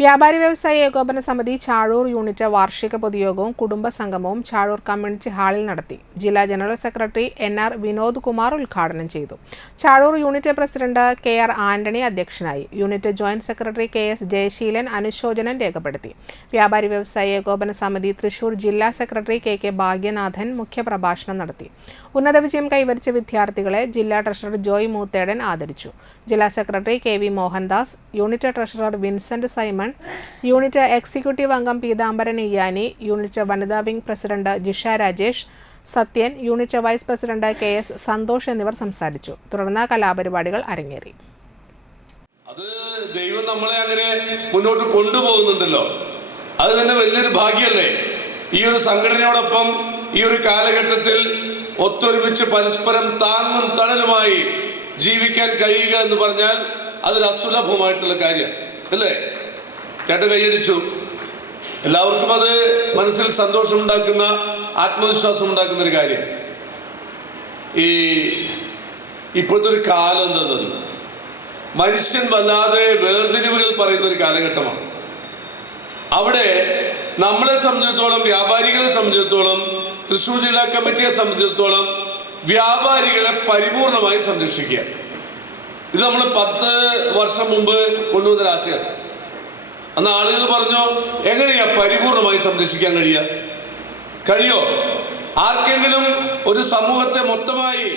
വ്യാപാരി വ്യവസായ ഏകോപന സമിതി ചാഴൂർ യൂണിറ്റ് വാർഷിക പൊതുയോഗവും കുടുംബ സംഗമവും ചാഴൂർ കമ്മ്യൂണിറ്റി ഹാളിൽ നടത്തി. ജില്ലാ general secretary N R Vinod Kumar ഉദ്ഘാടനം ചെയ്തു. Chazhoor unit president K R Antony അധ്യക്ഷനായി. Unit joint secretary K S Jayaseelan അനുശോചനം രേഖപ്പെടുത്തി. വ്യാപാരി വ്യവസായ ഏകോപന സമിതി തൃശൂർ ജില്ലാ സെക്രട്ടറി കെ കെ ഭാഗ്യനാഥൻ മുഖ്യപ്രഭാഷണം നടത്തി. ഉന്നത വിജയം കൈവരിച്ച വിദ്യാർത്ഥികളെ ജില്ലാ ട്രഷറർ ജോയ് മൂത്തേടൻ ആദരിച്ചു. ജില്ലാ secretary K V Mohandas unit treasurer Vincent Simon unit executive അംഗം പീതാംബരൻ ഇയാനി യൂണിറ്റ് വനിതാ wing president Jisha Rajesh Sathyan unit vice president K S Santhosh എന്നിവർ സംസാരിച്ചു. തുടർന്ന് കലാപരിപാടികൾ അരങ്ങേറി. അത് ദൈവം നമ്മളെ അങ്ങനെ മുന്നോട്ട് കൊണ്ടുപോകുന്നുണ്ടല്ലോ. അത് തന്നെ വലിയൊരു ഭാഗ്യമല്ലേ? ഈ ഒരു സംഘടനയോടൊപ്പം ഈ ഒരു കാലഘട്ടത്തിൽ ഒത്തൊരുമിച്ച് പരസ്പരം താങ്ങും തണലുമായി ജീവിക്കാൻ കഴിയുക എന്ന് പറഞ്ഞാൽ അതൊരു അസുലഭമായിട്ടുള്ള കാര്യം അല്ലേ? ചേട്ടൻ കൈയടിച്ചു. എല്ലാവർക്കും അത് മനസ്സിൽ സന്തോഷമുണ്ടാക്കുന്ന ആത്മവിശ്വാസം ഉണ്ടാക്കുന്ന ഒരു കാര്യം. ഈ ഇപ്പോഴത്തെ ഒരു കാലം എന്തെന്നത്? മനുഷ്യൻ വല്ലാതെ വേർതിരിവുകൾ പറയുന്ന ഒരു കാലഘട്ടമാണ്. അവിടെ നമ്മളെ സംബന്ധിച്ചിടത്തോളം വ്യാപാരികളെ സംബന്ധിച്ചിടത്തോളം തൃശ്ശൂർ ജില്ലാ കമ്മിറ്റിയെ സംബന്ധിച്ചിടത്തോളം വ്യാപാരികളെ പരിപൂർണമായി സംരക്ഷിക്കുക. ഇത് നമ്മൾ പത്ത് വർഷം മുമ്പ് കൊണ്ടുവന്നൊരാശയാണ് അന്ന് ആളുകൾ പറഞ്ഞോ എങ്ങനെയാ പരിപൂർണമായി സംരക്ഷിക്കാൻ കഴിയുക? കഴിയോ? ആർക്കെങ്കിലും ഒരു സമൂഹത്തെ മൊത്തമായി